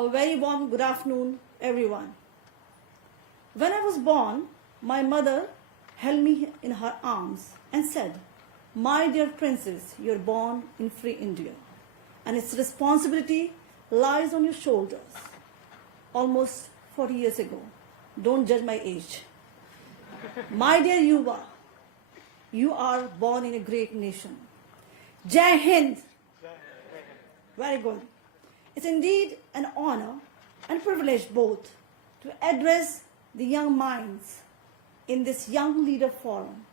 A very warm good afternoon, everyone. When I was born, my mother held me in her arms and said, "My dear princess, you're born in free India, and its responsibility lies on your shoulders." Almost 40 years ago. Don't judge my age. My dear Yuva, you are born in a great nation. Jai Hind. Very good. It's indeed an honor and privilege both to address the young minds in this Young Leader Forum,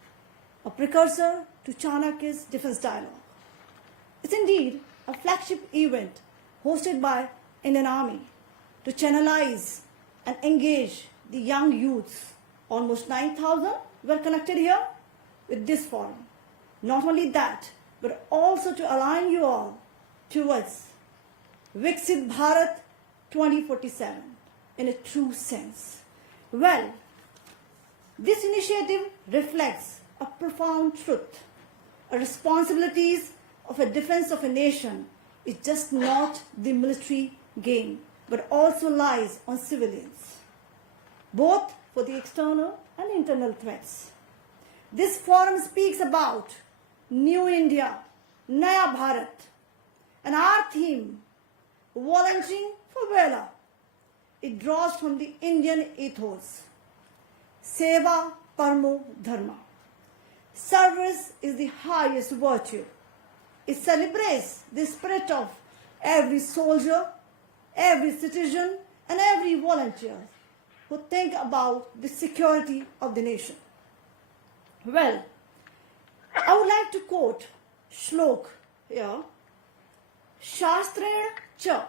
a precursor to Chanakya's Defense Dialogue. It's indeed a flagship event hosted by Indian Army to channelize and engage the young youths. Almost 9,000 were connected here with this forum. Not only that, but also to align you all towards Viksit Bharat 2047 in a true sense. Well, this initiative reflects a profound truth. A responsibilities of a defense of a nation is just not the military game, but also lies on civilians, both for the external and internal threats. This forum speaks about New India, Naya Bharat, and our theme, volunteering for Vela. It draws from the Indian ethos, Seva Parmo Dharma. Service is the highest virtue. It celebrates the spirit of every soldier, every citizen, and every volunteer who think about the security of the nation. Well, I would like to quote Shlok here. Shastren cha,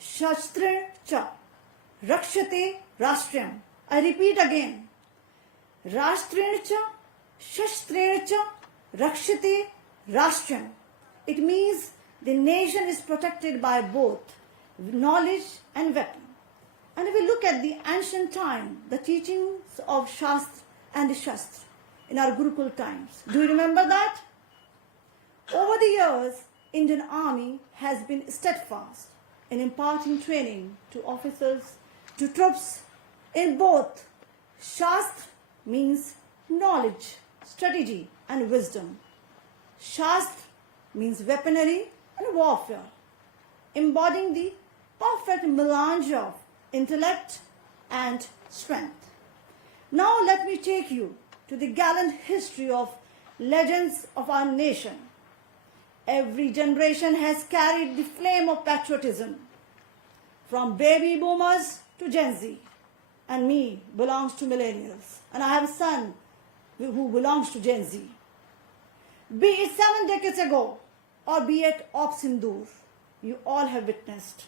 Shastren cha, Rakshate Rashtrayam. I repeat again. Rashtrena cha, Shastrena cha, Rakshate Rashtrayam. It means the nation is protected by both knowledge and weapon. And if we look at the ancient time, the teachings of Shastra and the Shastra in our Gurukul times, do you remember that? Over the years, Indian Army has been steadfast in imparting training to officers, to troops in both. Shastra means knowledge, strategy, and wisdom. Shastra means weaponry and warfare, embodying the perfect melange of intellect and strength. Now let me take you to the gallant history of legends of our nation. Every generation has carried the flame of patriotism, from baby boomers to Gen Z, and me belongs to millennials, and I have a son who belongs to Gen Z. Be it 7 decades ago or be it Operation Sindoor, you all have witnessed.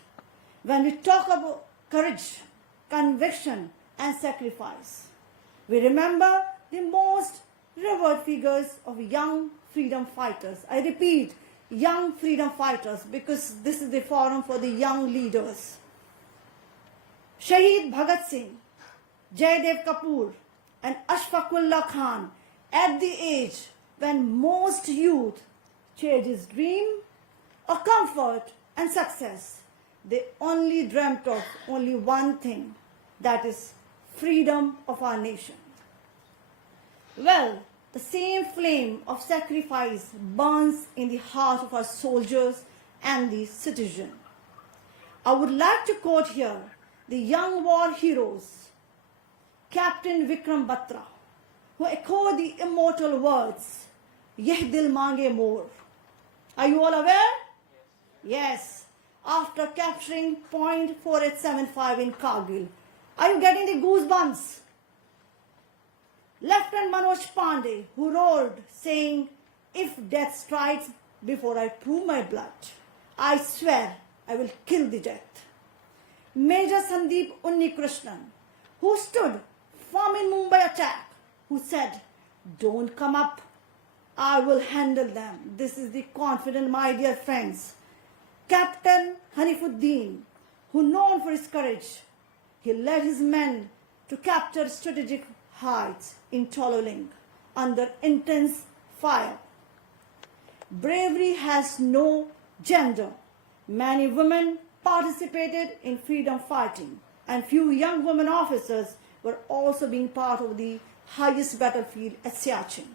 When we talk about courage, conviction, and sacrifice, we remember the most revered figures of young freedom fighters. I repeat, young freedom fighters, because this is the forum for the young leaders. Shaheed Bhagat Singh, Jaidev Kapoor, and Ashfaqullah Khan, at the age when most youth chase his dream of comfort and success, they only dreamt of only one thing, that is freedom of our nation. Well, the same flame of sacrifice burns in the heart of our soldiers and the citizen. I would like to quote here the young war heroes, Captain Vikram Batra, who echo the immortal words, "Yeh dil mange more." Are you all aware? Yes. After capturing point 4875 in Kargil. Are you getting the goosebumps? Lieutenant Manoj Pandey, who roared, saying, "If death strikes before I prove my blood, I swear I will kill the death." Major Sandeep Unnikrishnan, who stood firm in Mumbai attack, who said, "Don't come up, I will handle them." This is the confident, my dear friends. Captain Hanifuddin, who known for his courage, he led his men to capture strategic heights in Chololing under intense fire. Bravery has no gender. Many women participated in freedom fighting, and few young women officers were also being part of the highest battlefield at Siachen.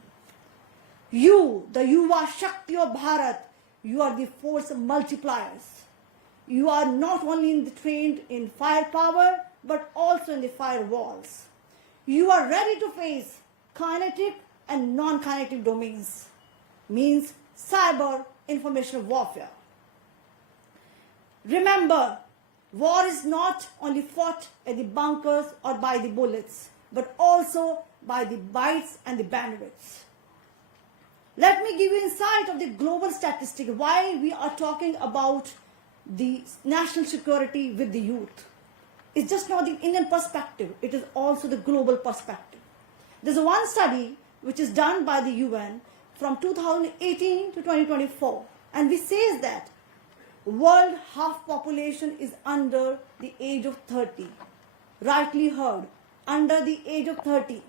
You, the Yuva Shakti of Bharat, you are the force multipliers. You are not only trained in firepower, but also in the firewalls. You are ready to face kinetic and non-kinetic domains, means cyber information warfare. Remember, war is not only fought at the bunkers or by the bullets, but also by the bytes and the bandwidths. Let me give you insight of the global statistic why we are talking about the national security with the youth. It's just not the Indian perspective, it is also the global perspective. There's one study which is done by the UN from 2018 to 2024, and which says that world half population is under the age of 30. Rightly heard, under the age of 30.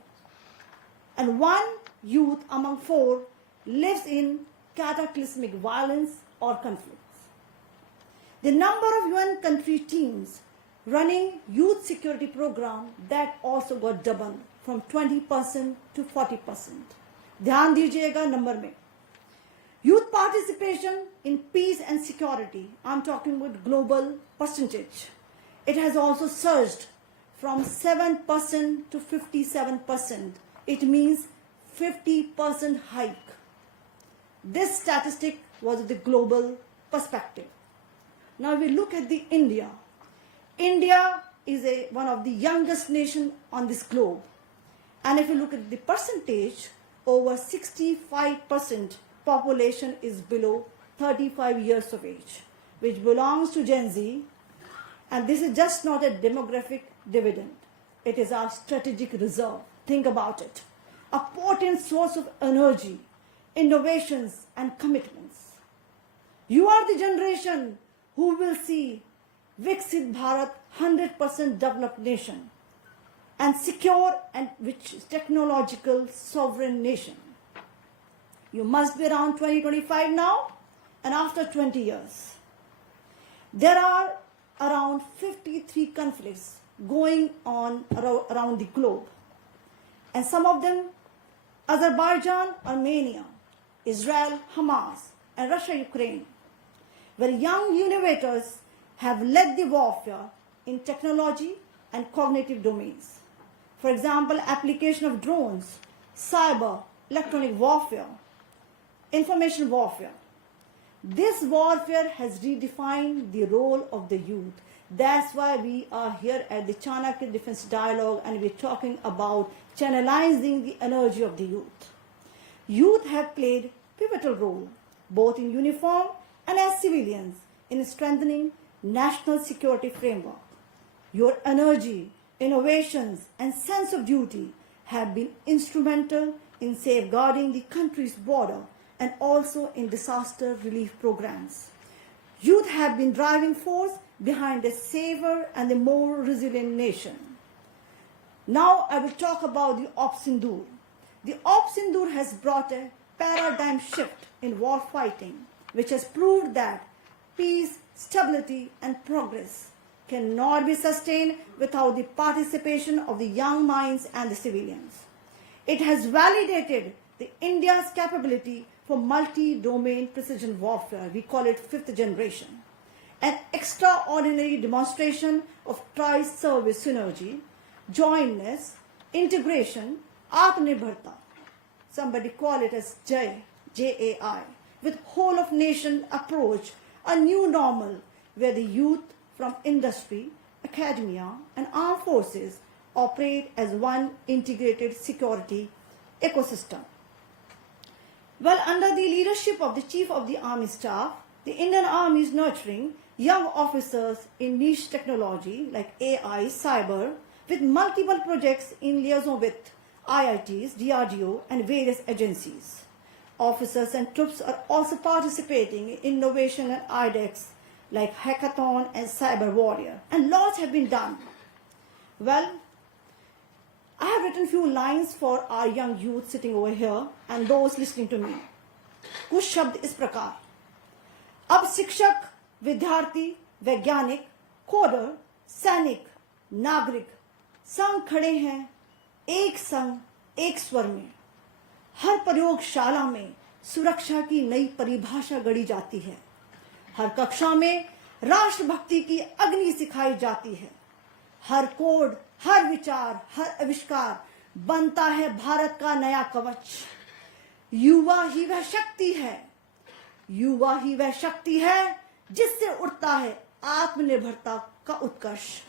And one youth among 4 lives in cataclysmic violence or conflicts. The number of UN country teams running youth security program that also got doubled from 20% to 40%. ध्यान दीजिएगा number में. Youth participation in peace and security, I'm talking about global percentage. It has also surged from 7% to 57%. It means 50% hike. This statistic was the global perspective. Now we look at the India. India is one of the youngest nation on this globe. And if you look at the percentage, over 65% population is below 35 years of age, which belongs to Gen Z. And this is just not a demographic dividend. It is our strategic reserve. Think about it. A potent source of energy, innovations, and commitments. You are the generation who will see Viksit Bharat 100% developed nation and secure and which is technological sovereign nation. You must be around 2025 now and after 20 years. There are around 53 conflicts going on around the globe. And some of them, Azerbaijan, Armenia, Israel, Hamas, and Russia, Ukraine, where young innovators have led the warfare in technology and cognitive domains. For example, application of drones, cyber, electronic warfare, information warfare. This warfare has redefined the role of the youth. That's why we are here at the Chanakya Defense Dialogue and we're talking about channelizing the energy of the youth. Youth have played pivotal role, both in uniform and as civilians, in strengthening national security framework. Your energy, innovations, and sense of duty have been instrumental in safeguarding the country's border and also in disaster relief programs. Youth have been driving force behind a safer and a more resilient nation. Now I will talk about the Operation Sindoor. The Operation Sindoor has brought a paradigm shift in war fighting, which has proved that peace, stability, and progress cannot be sustained without the participation of the young minds and the civilians. It has validated the India's capability for multi-domain precision warfare. We call it 5th generation. An extraordinary demonstration of tri-service synergy, jointness, integration, Atmanirbharta. Somebody call it as JAI, J-A-I, with whole of nation approach, a new normal where the youth from industry, academia, and armed forces operate as one integrated security ecosystem. Well, under the leadership of the Chief of the Army Staff, the Indian Army is nurturing young officers in niche technology like AI, cyber, with multiple projects in liaison with IITs, DRDO, and various agencies. Officers and troops are also participating in innovation and IDEX like Hackathon and Cyber Warrior, and lots have been done. Well, I have written few lines for our young youth sitting over here and those listening to me. कुछ शब्द इस प्रकार. अब शिक्षक, विद्यार्थी वैज्ञानिक, coder, सैनिक, नागरिक संग खड़े हैं एक संग एक स्वर में। हर प्रयोगशाला में सुरक्षा की नई परिभाषा गढ़ी जाती है। हर कक्षा में राष्ट्रभक्ति की अग्नि सिखाई जाती है। हर कोड, हर विचार, हर आविष्कार बनता है भारत का नया कवच। युवा ही वह शक्ति है, युवा ही वह शक्ति है जिससे उठता है आत्मनिर्भरता का उत्कर्ष।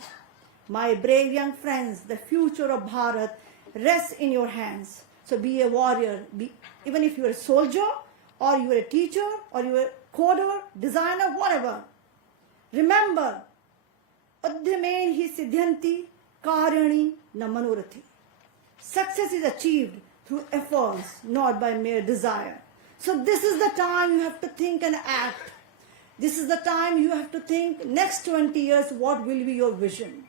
My brave young friends, the future of Bharat rests in your hands. So be a warrior, even if you are a soldier or you are a teacher or you are a coder, designer, whatever. Remember, Uddhamen hi siddhyanti karyani na manorathi. Success is achieved through efforts, not by mere desire. So this is the time you have to think and act. This is the time you have to think next 20 years what will be your vision.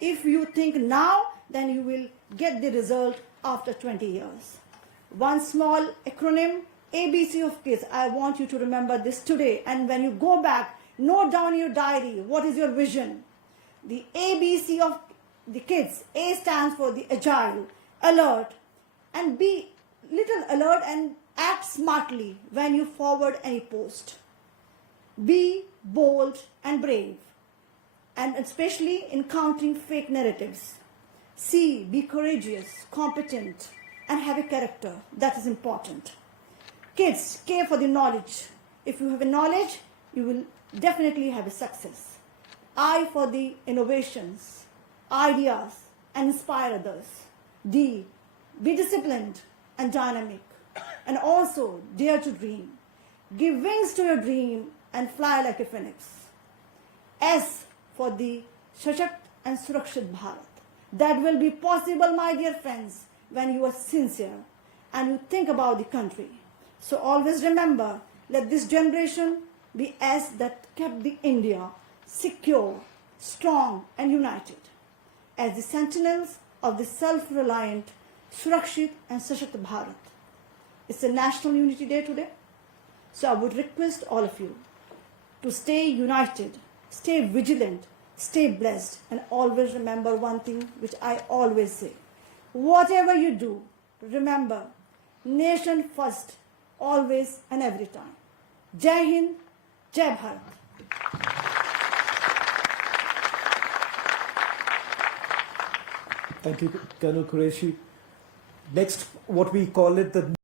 If you think now, then you will get the result after 20 years. One small acronym, ABC of kids. I want you to remember this today. And when you go back, note down in your diary, what is your vision? The ABC of the kids. A stands for the agile, alert, and be little alert and act smartly when you forward any post. Be bold and brave, and especially encountering fake narratives. C, be courageous, competent, and have a character. That is important. Kids, care for the knowledge. If you have a knowledge, you will definitely have a success. I, for the innovations, ideas, and inspire others. D, be disciplined and dynamic, and also dare to dream. Give wings to your dream and fly like a phoenix. S, for the Sashakt and Surakshit Bharat. That will be possible, my dear friends, when you are sincere and you think about the country. So always remember, let this generation be as that kept the India secure, strong and united, as the sentinels of the self-reliant Surakshit and Sashakt Bharat. It's a National Unity Day today. So I would request all of you to stay united, stay vigilant, stay blessed, and always remember one thing which I always say. Whatever you do, remember, nation first, always and every time. Jai Hind, Jai Bharat. Thank you, Colonel Qureshi. Next, what we call it the